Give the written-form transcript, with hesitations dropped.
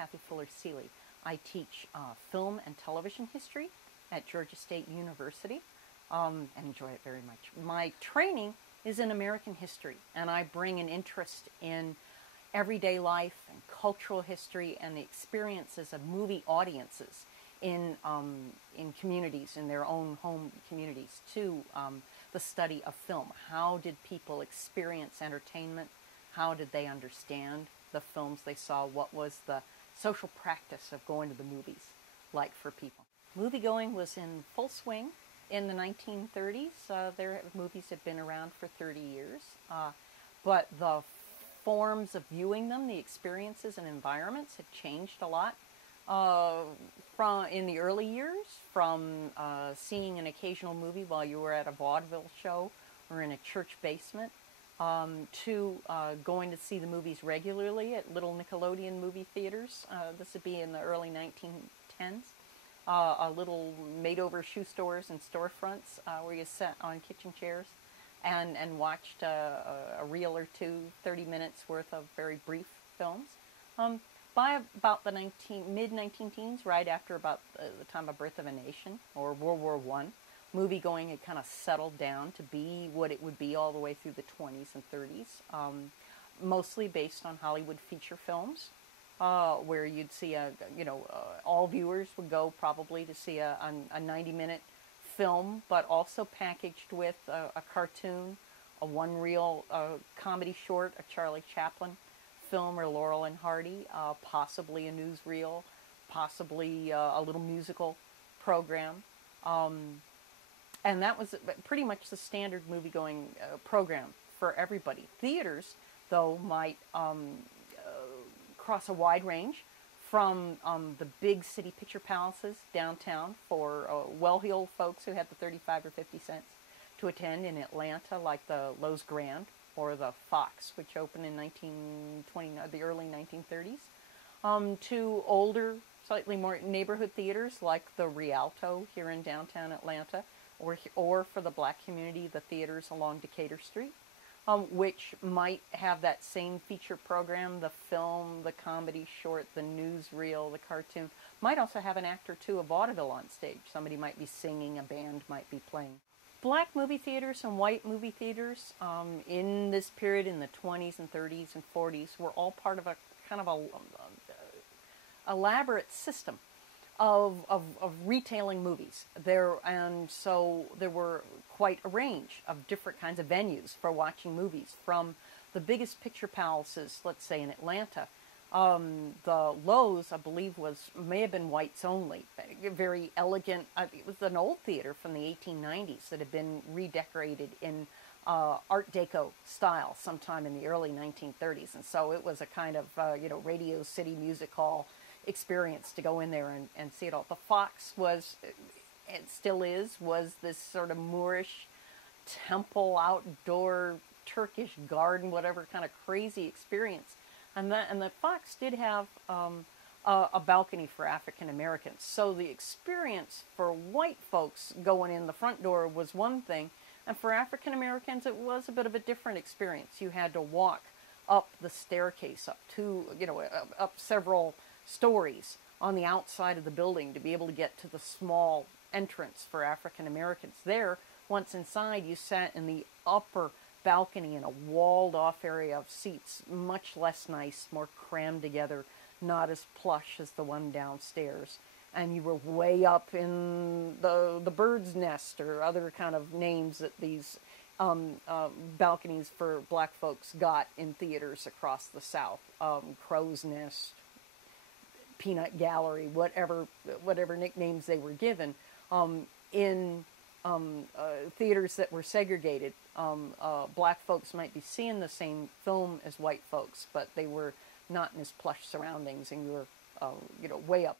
Kaythryn Fuller-Seeley. I teach film and television history at Georgia State University and enjoy it very much. My training is in American history, and I bring an interest in everyday life and cultural history and the experiences of movie audiences in communities, in their own home communities, to the study of film. How did people experience entertainment? How did they understand the films they saw? What was the social practice of going to the movies like for people? Moviegoing was in full swing in the 1930s. Their movies had been around for 30 years, but the forms of viewing them, the experiences and environments had changed a lot. From in the early years, from seeing an occasional movie while you were at a vaudeville show or in a church basement, to going to see the movies regularly at little Nickelodeon movie theaters. This would be in the early 1910s. Little made-over shoe stores and storefronts where you sat on kitchen chairs and watched a reel or two, 30 minutes worth of very brief films. By about the mid-19 teens, right after about the time of Birth of a Nation or World War I, movie-going had kind of settled down to be what it would be all the way through the 20s and 30s, mostly based on Hollywood feature films, where you'd see all viewers would go probably to see a 90-minute film, but also packaged with a cartoon, a one-reel comedy short, a Charlie Chaplin film or Laurel and Hardy, possibly a newsreel, possibly a little musical program. And that was pretty much the standard movie-going program for everybody. Theaters, though, might cross a wide range from the big city picture palaces downtown for well-heeled folks who had the 35 or 50 cents to attend in Atlanta, like the Loews Grand or the Fox, which opened in the early 1930s, to older, slightly more neighborhood theaters like the Rialto here in downtown Atlanta, or for the black community, the theaters along Decatur Street, which might have that same feature program, the film, the comedy short, the newsreel, the cartoon, might also have an act or two of vaudeville on stage. Somebody might be singing, a band might be playing. Black movie theaters and white movie theaters in this period, in the 20s and 30s and 40s, were all part of a kind of a elaborate system of retailing movies there, and so there were quite a range of different kinds of venues for watching movies, from the biggest picture palaces, let's say in Atlanta. The Loews, I believe, may have been whites only, very elegant. It was an old theater from the 1890s that had been redecorated in Art Deco style sometime in the early 1930s, and so it was a kind of Radio City Music Hall experience to go in there and see it all. The Fox was, it still is, was this sort of Moorish temple, outdoor Turkish garden, whatever kind of crazy experience. And the Fox did have a balcony for African Americans. So the experience for white folks going in the front door was one thing, and for African Americans it was a bit of a different experience. You had to walk up the staircase, up several stories on the outside of the building to be able to get to the small entrance for African Americans. There, once inside, you sat in the upper balcony in a walled-off area of seats, much less nice, more crammed together, not as plush as the one downstairs. And you were way up in the bird's nest or other kind of names that these balconies for black folks got in theaters across the South. Crow's Nest, Peanut Gallery, whatever nicknames they were given, in theaters that were segregated. Black folks might be seeing the same film as white folks, but they were not in as plush surroundings, and you were, way up.